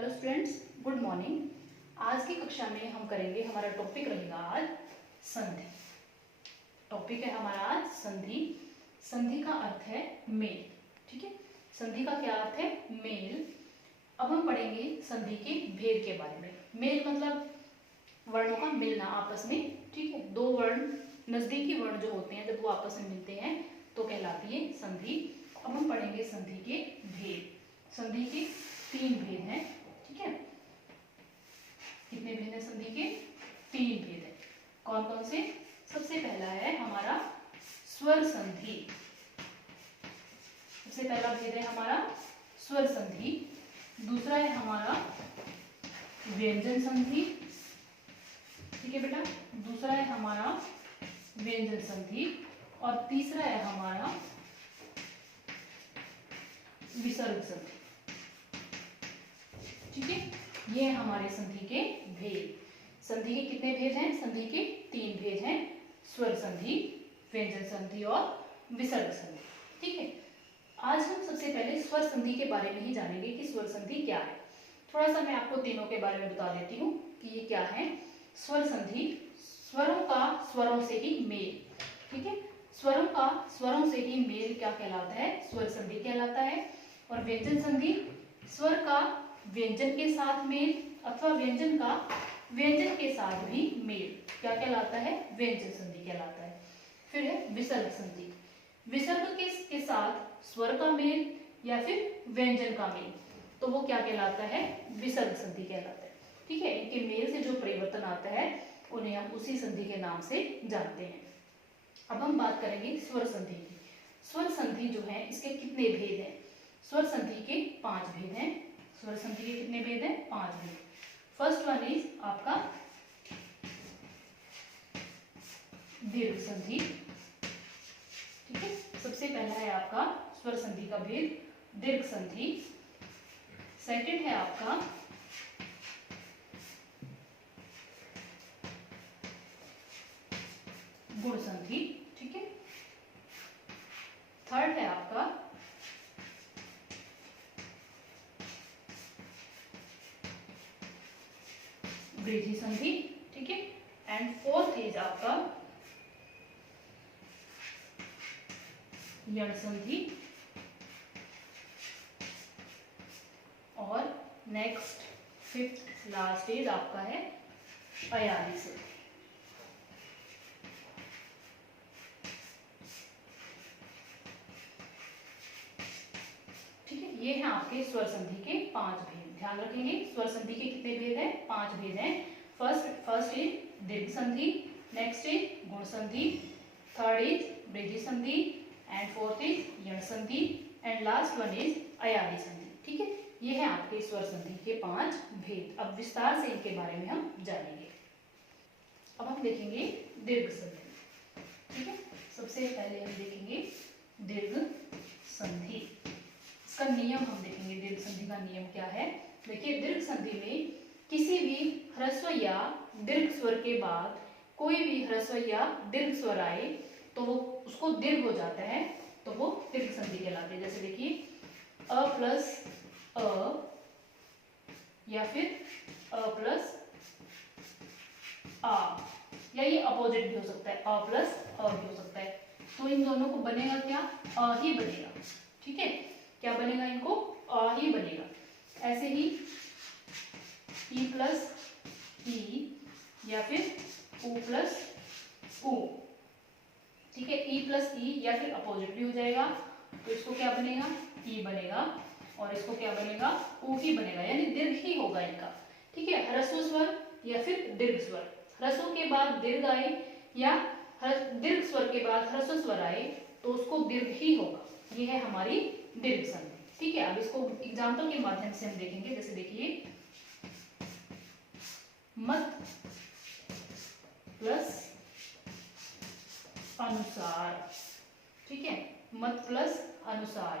Hello students, good morning. आज की कक्षा में हम करेंगे, हमारा टॉपिक रहेगा आज संधि। टॉपिक है हमारा आज संधि। संधि का अर्थ है मेल। ठीक है, संधि का क्या अर्थ है? मेल। अब हम पढ़ेंगे संधि के भेद के बारे में। मेल मतलब वर्णों का मिलना आपस में। ठीक है, दो वर्ण, नजदीकी वर्ण जो होते हैं, जब वो आपस में मिलते हैं तो कहलाती है संधि। अब हम पढ़ेंगे संधि के भेद। संधि के 3 भेद हैं। ठीक है, कितने भेद हैं संधि के? 3 भेद हैं। कौन कौन से? सबसे पहला है हमारा स्वर संधि। सबसे पहला भेद है हमारा स्वर संधि। दूसरा है हमारा व्यंजन संधि। ठीक है बेटा, दूसरा है हमारा व्यंजन संधि और तीसरा है हमारा विसर्ग संधि। ठीक है, ये है हमारे संधि के भेद। संधि के कितने भेद हैं? संधि के 3 भेद हैं, स्वर संधि, व्यंजन संधि और विसर्ग संधि। ठीक है, आज हम सबसे पहले स्वर संधि के बारे में ही जानेंगे कि स्वर संधि क्या है। थोड़ा सा मैं आपको तीनों के बारे में बता देती हूँ कि ये क्या है। स्वर संधि, स्वरों का स्वरों से ही मेल। ठीक है, स्वरों का स्वरों से ही मेल क्या कहलाता है? स्वर संधि कहलाता है। और व्यंजन संधि, स्वर का व्यंजन के साथ मेल अथवा व्यंजन का व्यंजन के साथ भी मेल क्या कहलाता है? व्यंजन संधि कहलाता है। फिर है विसर्ग संधि। विसर्ग के साथ स्वर का मेल या फिर व्यंजन का मेल, तो वो क्या कहलाता है? विसर्ग संधि कहलाता है। ठीक है, इनके मेल से जो परिवर्तन आता है उन्हें हम उसी संधि के नाम से जानते हैं। अब हम बात करेंगे स्वर संधि की। स्वर संधि जो है, इसके कितने भेद हैं? स्वर संधि के 5 भेद हैं। स्वर संधि के कितने भेद हैं? 5 भेद। फर्स्ट वन इज आपका दीर्घ संधि। ठीक है, सबसे पहला है आपका स्वर संधि का भेद दीर्घ संधि। सेकंड है आपका गुण संधि। ठीक है, थर्ड है आपका वृद्धि संधि। ठीक है, एंड फोर्थ इज आपका यण संधि। और नेक्स्ट फिफ्थ लास्ट इज आपका है अयादी संधि। ठीक है, ये हैं आपके स्वर संधि के 5 भेद। ध्यान रखेंगे, स्वर संधि के कितने भेद हैं? 5 भेद हैं। फर्स्ट इज दीर्घ संधि, नेक्स्ट इज गुण संधि, थर्ड इज वृद्धि संधि एंड फोर्थ इज यण संधि एंड लास्ट वन इज अयादी संधि। ठीक है, ये है आपके स्वर संधि के 5 भेद। अब विस्तार से इनके बारे में हम जानेंगे। अब हम देखेंगे दीर्घ संधि। ठीक है, सबसे पहले हम देखेंगे दीर्घ संधि। इसका नियम हम देखेंगे। दीर्घ संधि का नियम क्या है? देखिए, दीर्घ संधि में किसी भी ह्रस्व या दीर्घ स्वर के बाद कोई भी ह्रस्व या दीर्घ स्वर आए तो वो उसको दीर्घ हो जाता है, तो वो दीर्घ संधि कहलाते हैं। जैसे देखिए, अ प्लस अ या फिर अ प्लस आ, या ये अपोजिट भी हो सकता है, अ प्लस अ भी हो सकता है। तो इन दोनों को बनेगा क्या? अ ही बनेगा। ठीक है, क्या बनेगा? इनको अ ही बनेगा। ऐसे ही ई प्लस ई या फिर उ प्लस उ। ठीक है, ई प्लस ई या फिर अपोजिट भी हो जाएगा, तो इसको क्या बनेगा? ई बनेगा। और इसको क्या बनेगा? उ ही बनेगा, यानी दीर्घ ही होगा इनका। ठीक है, ह्रस्व स्वर या फिर दीर्घ स्वर, ह्रस्व के बाद दीर्घ आए या दीर्घ स्वर के बाद ह्रस्व स्वर आए तो उसको दीर्घ ही होगा। ये है हमारी दीर्घ संधि। ठीक है, अब इसको एग्जाम्पल के माध्यम से हम देखेंगे। जैसे देखिए, मत प्लस अनुसार। ठीक है, मत प्लस अनुसार,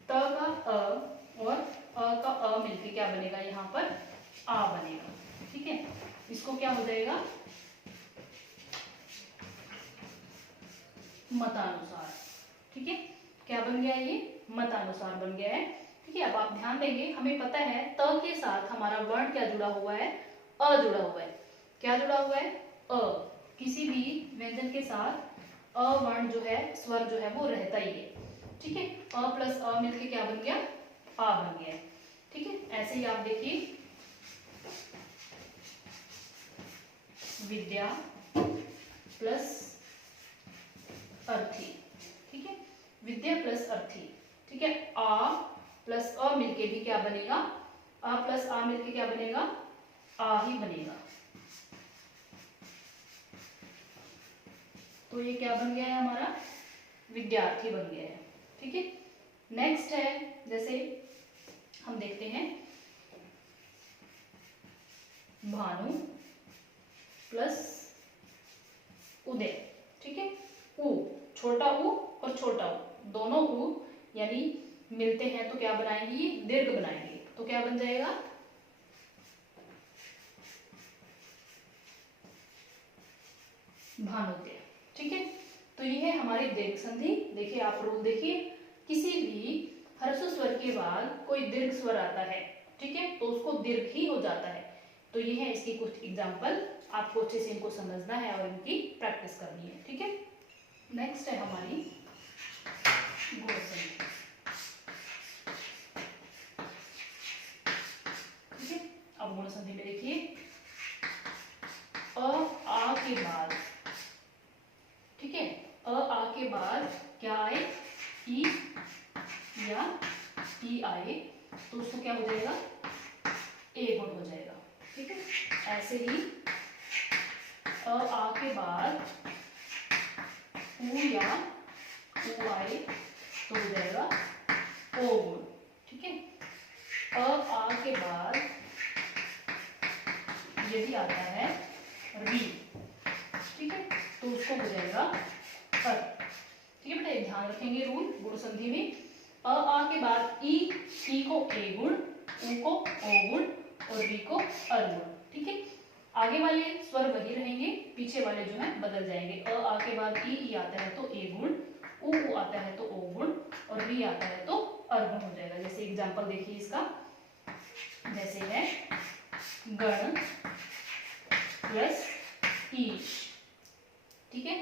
त का अ और अ का अ मिलके क्या बनेगा? यहाँ पर आ बनेगा। ठीक है, इसको क्या हो जाएगा? मतानुसार। ठीक है, क्या बन गया? ये मतानुसार बन गया है। ठीक है, अब आप ध्यान देंगे, हमें पता है त के साथ हमारा वर्ण क्या जुड़ा हुआ है, अ जुड़ा हुआ है। क्या जुड़ा हुआ है, अ। किसी भी व्यंजन के साथ अ वर्ण जो है, स्वर जो है वो रहता ही है। ठीक है, अ प्लस अ मिलके क्या बन गया, आ बन गया। ठीक है, ऐसे ही आप देखिए विद्या प्लस अर्थी। ठीक है, विद्या प्लस अर्थी। ठीक है, आ प्लस अ मिलके भी क्या बनेगा, आ प्लस आ मिलके क्या बनेगा, आ ही बनेगा। तो ये क्या बन गया है हमारा, विद्यार्थी बन गया है। ठीक है, नेक्स्ट है, जैसे हम देखते हैं भानु प्लस उदय। ठीक है, उ, छोटा उ और छोटा उ दोनों उ यानी मिलते हैं तो क्या बनाएंगे, ये दीर्घ बनाएंगे। तो क्या बन जाएगा, भानुद्य। ठीक है, तो ये है हमारी दीर्घ संधि। देखिए आप रूल देखिए, किसी भी ह्रस्व स्वर के बाद कोई दीर्घ स्वर आता है, ठीक है, तो उसको दीर्घ ही हो जाता है। तो ये है इसकी कुछ एग्जाम्पल, आपको अच्छे से इनको समझना है और इनकी प्रैक्टिस करनी है। ठीक है, नेक्स्ट है हमारी गुण संधि। ठीक है, अब गुण संधि में देखिए अ आ के बाद, ठीक है, अ आ के बाद क्या आए, ई या ई आए तो उसको क्या हो जाएगा, ए गुण हो जाएगा। ठीक है, ऐसे ही अ आ के बाद उ या उ आए तो हो जाएगा ओ गुण। ठीक है, अ आ के बाद यदि आता है री, ठीक है, तो उसको हो जाएगा अर। ठीक है बेटा, ध्यान रखेंगे रूल गुण संधि में, अ आ के बाद ई को ए गुण, उ को ओ गुण और री को अर गुण। ठीक है, आगे वाले स्वर वही रहेंगे, पीछे वाले जो है बदल जाएंगे। अ आ के बाद ई आता है तो ए गुण, उ आता है तो ओ गुण और री आता है तो अर गुण हो जाएगा। जैसे एग्जांपल देखिए इसका, जैसे है गण प्लस ईश। ठीक है,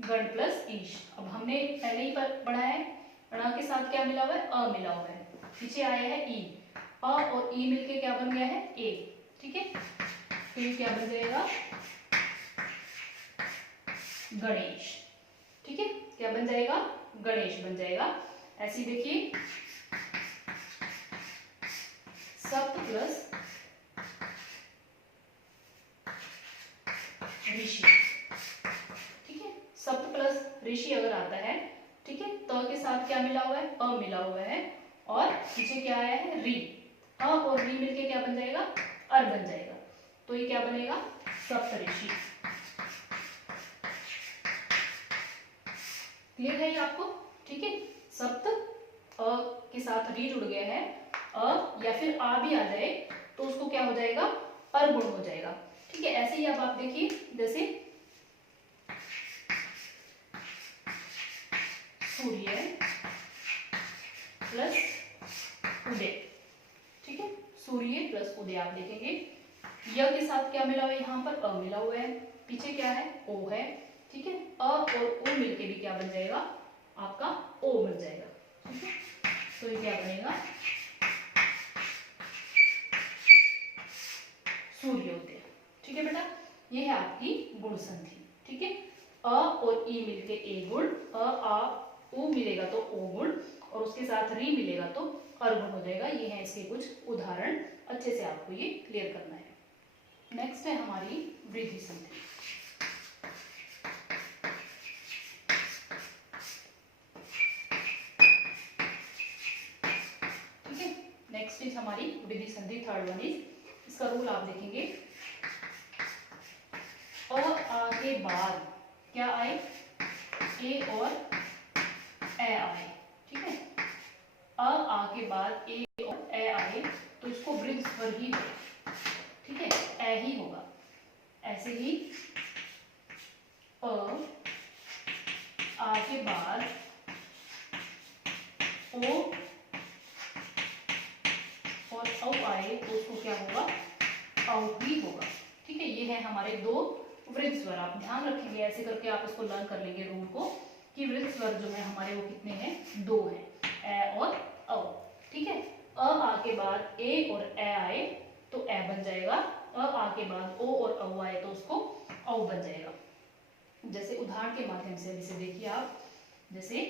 गण प्लस ईश। अब हमने पहले ही पढ़ा है, ण के साथ क्या मिला हुआ है, अ मिला हुआ है, पीछे आया है ई, अ और ई मिलके क्या बन गया है, ए। ठीक है, तो ये क्या बन जाएगा, गणेश। ठीक है, क्या बन जाएगा, गणेश बन जाएगा। ऐसे देखिए सप्त प्लस ऋषि। ठीक है, सप्त प्लस ऋषि अगर आता है, ठीक है, त के साथ क्या मिला हुआ है, अ मिला हुआ है और पीछे क्या आया है, री। अ और री मिलके क्या बन जाएगा, अर बन जाएगा। तो ये क्या बनेगा, सप्तऋषि। क्लियर है ये आपको। ठीक है, सप्त अ के साथ री जुड़ गया है, अ या फिर आ भी आ जाए तो उसको क्या हो जाएगा, अर गुण हो जाएगा। ठीक है, ऐसे ही अब आप देखिए, जैसे सूर्य प्लस उदय। ठीक है, सूर्य प्लस उदय आप देखेंगे, य के साथ क्या मिला हुआ है, यहाँ पर अ मिला हुआ है, पीछे क्या है, ओ है। ठीक है, अ और ओ मिलके भी क्या बन जाएगा, आपका ओ बन जाएगा। ठीक है, तो ये क्या बनेगा, सूर्योदय। ठीक है बेटा, ये है आपकी गुण संधि। ठीक है, अ और ई मिलके ए गुण, अ आ उ मिलेगा तो ओ गुण और उसके साथ री मिलेगा तो अर गुण हो जाएगा। ये है इसके कुछ उदाहरण, अच्छे से आपको ये क्लियर करना है। नेक्स्ट है हमारी वृद्धि संधि। ठीक है, नेक्स्ट इज हमारी वृद्धि संधि, थर्ड वन इज, इसका रूल आप देखेंगे, अ आ के बाद क्या आए, ए और ए आए। ठीक है, अ आ के बाद ए और ए आए तो इसको वृद्ध स्वर ही है। ठीक है, ए ही होगा। ऐसे ही अ आ के बाद ओ और औ आए तो उसको क्या होगा, औ ही होगा। ठीक है, ये है हमारे दो वृद्ध स्वर। आप ध्यान रखेंगे, ऐसे करके आप इसको लर्न कर लेंगे रूल को कि वृद्ध स्वर जो है हमारे वो कितने हैं, दो हैं, ए और औ। ठीक है, अ आ के बाद ए और ए आए तो ए बन जाएगा, अ आ के बाद ओ और औ आए तो उसको औ बन जाएगा। जैसे उदाहरण के माध्यम से इसे देखिए आप, जैसे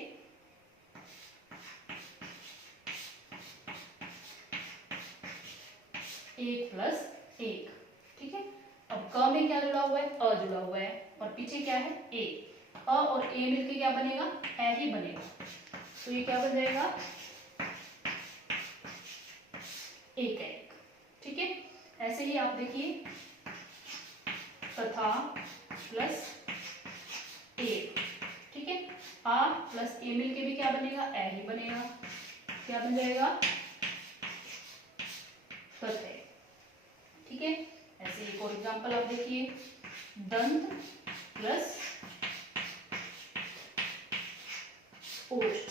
एक प्लस एक। ठीक है, अब क में क्या जुड़ा हुआ है, अ जुड़ा हुआ है और पीछे क्या है, ए। अ और ए मिलके क्या बनेगा, ए ही बनेगा। तो ये क्या बन जाएगा, एक एक। ठीक है, ऐसे ही आप देखिए तथा प्लस ए। ठीक है, आ प्लस ए मिलके भी क्या बनेगा, ए ही बनेगा। क्या बन जाएगा, तथे। ठीक है, ऐसे एक और एग्जांपल आप देखिए, दंत प्लस ओष्ठ।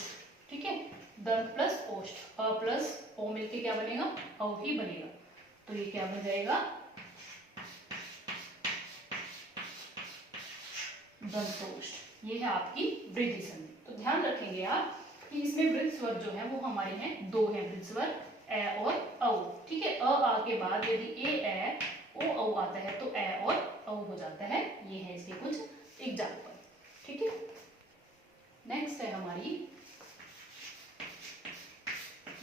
ठीक है, दंत प्लस ओष्ठ, अ प्लस ओ मिलके क्या बनेगा, औ ही बनेगा। तो ये क्या बन जाएगा, दंतोष्ठ। ये है आपकी वृद्धि संधि। तो ध्यान रखेंगे आप कि इसमें वृद्ध स्वर जो है वो हमारे हैं दो हैं वृद्ध स्वर, ए और औ। ठीक है, अ आ के बाद यदि ए ओ औ आता है तो ए और औ हो जाता है। ये है इसके कुछ एग्जाम्पल। ठीक है, नेक्स्ट है हमारी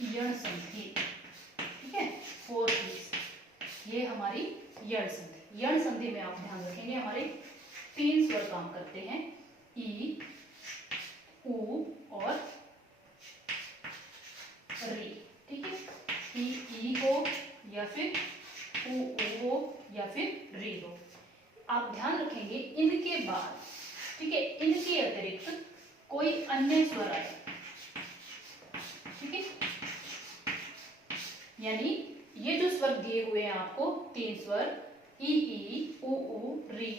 यण संधि। ठीक है, फोर्थ, ये हमारी यण संधि। यण संधि में आप ध्यान रखेंगे हमारे तीन स्वर काम करते हैं, ई, उ और री। ठीक है, ई हो या फिर उ हो या फिर री हो। आप ध्यान रखेंगे इनके बाद, ठीक है, इनके अतिरिक्त कोई अन्य स्वर आए। ठीक है, यानी ये जो स्वर दिए हुए हैं आपको तीन स्वर, ई उ री,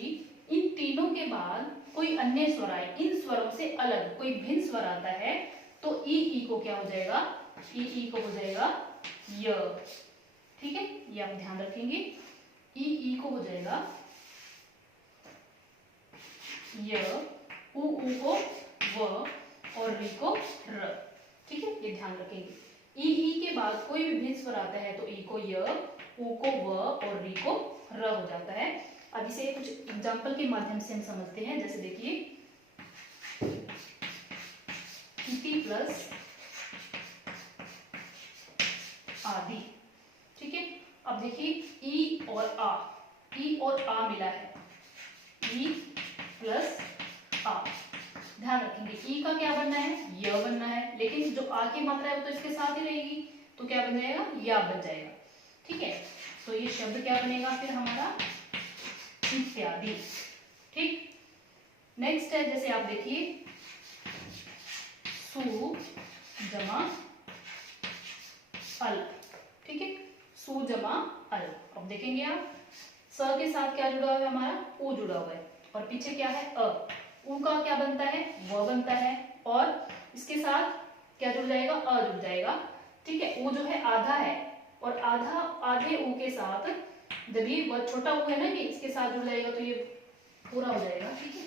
इन तीनों के बाद कोई अन्य स्वर आए, इन स्वरों से अलग कोई भिन्न स्वर आता है तो ई को क्या हो जाएगा, ई को हो जाएगा य। ठीक है, ये आप ध्यान रखेंगे, ई को हो जाएगा य, उ को व और री को र। ठीक है, ये ध्यान रखेंगे, ई के बाद कोई भी भिन्न स्वर आता है तो ई को य, उ को व और री को र हो जाता है। अब इसे कुछ एग्जाम्पल के माध्यम से हम समझते हैं। जैसे देखिए इति प्लस आदि। ठीक है, अब देखिए ई और आ मिला है, ई प्लस आ। ध्यान रखेंगे ई का क्या बनना है, य बनना है, लेकिन जो आ की मात्रा है वो तो इसके साथ ही रहेगी तो क्या बन जाएगा, या बन जाएगा। ठीक है, तो ये शब्द क्या बनेगा फिर हमारा, इत्यादि। ठीक, नेक्स्ट है, जैसे आप देखिए सु जमा अल। ठीक है, सु जमा अल। अब देखेंगे आप, स के साथ क्या जुड़ा हुआ है हमारा, उ जुड़ा हुआ है और पीछे क्या है, अ। उ का क्या बनता है, व बनता है और इसके साथ क्या जुड़ जाएगा, अ जुड़ जाएगा। ठीक है, उ जो है आधा है और आधे उ के साथ जब ये बहुत छोटा उ है ना, ये इसके साथ जुड़ जाएगा तो ये पूरा हो जाएगा। ठीक है,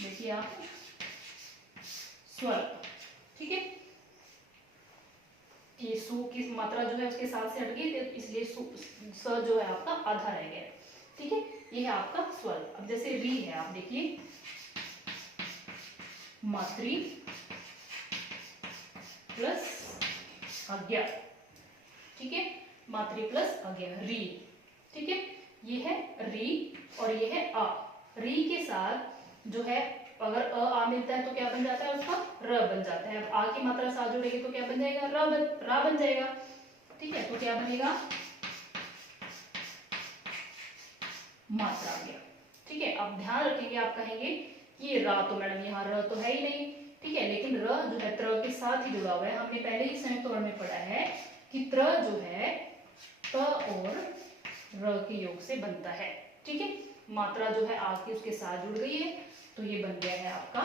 देखिए आप स्वर। ठीक है, ये सु की मात्रा जो है उसके साथ से हट गई तो इसलिए स जो है आपका आधा रह गया। ठीक है, ये है आपका स्वर। अब जैसे री है, आप देखिए मात्री प्लस अज्ञा। ठीक है, मात्री प्लस अज्ञा, री। ठीक है, ये है री और ये है आ। री के साथ जो है अगर आ मिलता है तो क्या बन जाता है, उसका र बन जाता है। अब आ की मात्रा साथ जुड़ेगी तो क्या बन जाएगा, रा बन जाएगा। ठीक है, तो क्या बनेगा, मात्रा आ गया। ठीक है, आप ध्यान रखेंगे, आप कहेंगे कि ये रा तो मैडम यहाँ र तो है ही नहीं। ठीक है, लेकिन र जो है त्र के साथ ही जुड़ा हुआ है। हमने पहले ही संयुक्त वर्ण में पढ़ा है कि त्र जो है त और र के योग से बनता है। ठीक है, मात्रा जो है आ की उसके साथ जुड़ गई है तो ये बन गया है आपका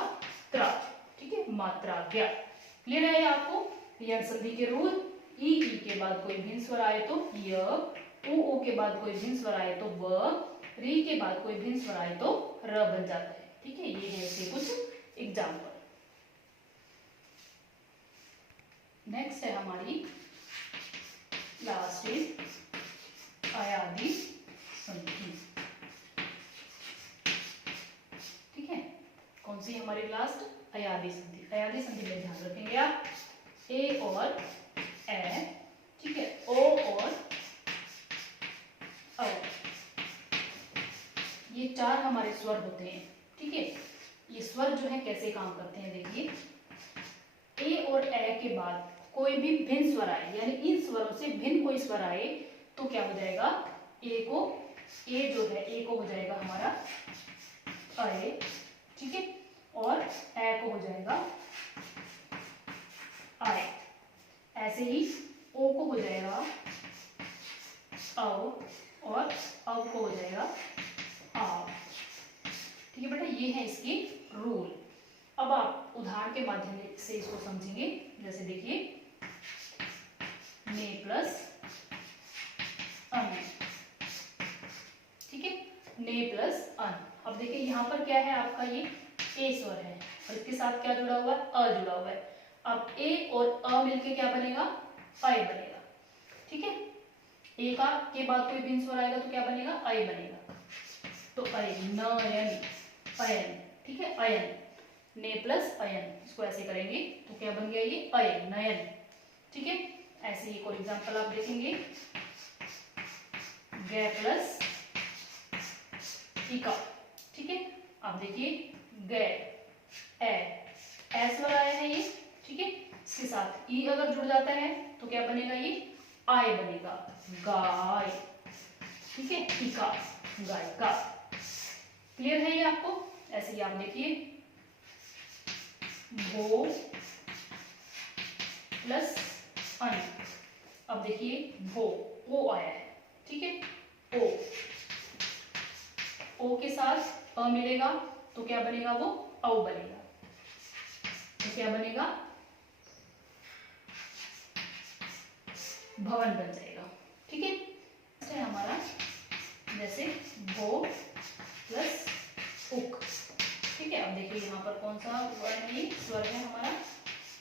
त्रा। ठीक है, मात्रा ज्ञा। क्लियर है आपको यण संधि के रूल, ई के बाद कोई भिन्न स्वर आए तो य, ओ के बाद कोई भिन्न स्वर आए तो व, री के बाद कोई भिन्न स्वर आए तो र बन जाता है। ठीक है, ये है इसके कुछ एग्जाम्पल। नेक्स्ट है हमारी लास्ट इज अयादी संधि। ठीक है, कौन सी हमारी लास्ट? अयादी संधि। अयादी संधि में ध्यान रखेंगे आप ए और ए, ठीक है, ओ और औ, ये चार हमारे स्वर होते हैं। ठीक है, ये स्वर जो है कैसे काम करते हैं देखिए, ए और ए के बाद कोई भी भिन्न स्वर आए, यानी इन स्वरों से भिन्न कोई स्वर आए तो क्या हो जाएगा, ए जो है ए को हो जाएगा हमारा अए, ठीक है, और ए को हो जाएगा आए। ऐसे ही ओ को हो जाएगा औ, और औ को हो जाएगा आ। ठीक है बेटा, ये है इसकी रूल। अब आप उदाहरण के माध्यम से इसको समझेंगे। जैसे देखिए, ने प्लस अन, ठीक है, ने प्लस अन। अब देखिए यहाँ पर क्या है आपका, ये ए स्वर है और इसके साथ क्या जुड़ा हुआ है, अ जुड़ा हुआ है। अब ए और अ मिलके क्या बनेगा, अय बनेगा। ठीक है, ए का के बाद कोई भिन्न स्वर आएगा तो क्या बनेगा, अय बनेगा। तो अय, नयन, अयन। ठीक है, अयन, ने प्लस अयन, इसको ऐसे करेंगे तो क्या बन गया, ये अयन, नयन। ठीक है, ऐसे ही एक और एग्जांपल आप देखेंगे, गे प्लस इका। ठीक है, आप देखिए गे, ए स्वर आया है ये। ठीक है, इसके साथ ई अगर जुड़ जाता है तो क्या बनेगा, ये आय बनेगा, गाय। ठीक है, इका, गायिका। क्लियर है ये आपको? ऐसे ही आप देखिए, भो प्लस अन। अब देखिए भो, ओ आया है। ठीक है, ओ के साथ अ मिलेगा तो क्या बनेगा, वो औ बनेगा। तो क्या बनेगा, भवन बन जाएगा। ठीक है, हमारा जैसे भो प्लस उक। ठीक है, अब देखिए यहाँ पर कौन सा वर्ण है, स्वर है हमारा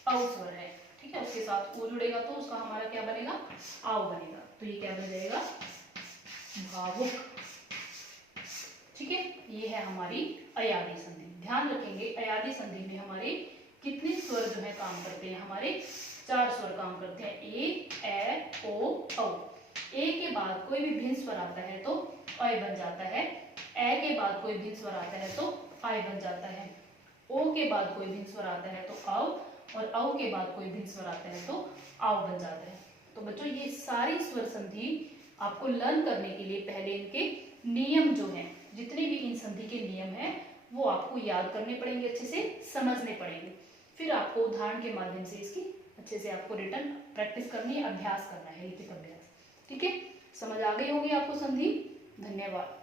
औ स्वर है। ठीक है, उसके साथ ओ जुड़ेगा तो उसका हमारा क्या बनेगा, आव बनेगा। तो ये क्या बन जाएगा, भावुक। ठीक है, ये है हमारी अयादी संधि। ध्यान रखेंगे, अयादी संधि में हमारे कितने स्वर जो है काम करते हैं, हमारे 4 स्वर काम करते हैं, ए ओ औ। ए के बाद कोई भी भिन्न स्वर आता है तो अय बन जाता है, ए के बाद कोई भिन्न स्वर आता है तो आय बन जाता है, ओ के बाद कोई भिन्न स्वर आता है तो औ, और औ के बाद कोई भिन्न स्वर आता है तो आव बन जाता है। तो बच्चों, ये सारी स्वर संधि आपको लर्न करने के लिए पहले इनके नियम जो हैं, जितने भी इन संधि के नियम हैं वो आपको याद करने पड़ेंगे, अच्छे से समझने पड़ेंगे। फिर आपको उदाहरण के माध्यम से इसकी अच्छे से आपको रिटर्न प्रैक्टिस करनी है, अभ्यास करना है, लिखित अभ्यास। ठीक है, समझ आ गई होगी आपको संधि। धन्यवाद।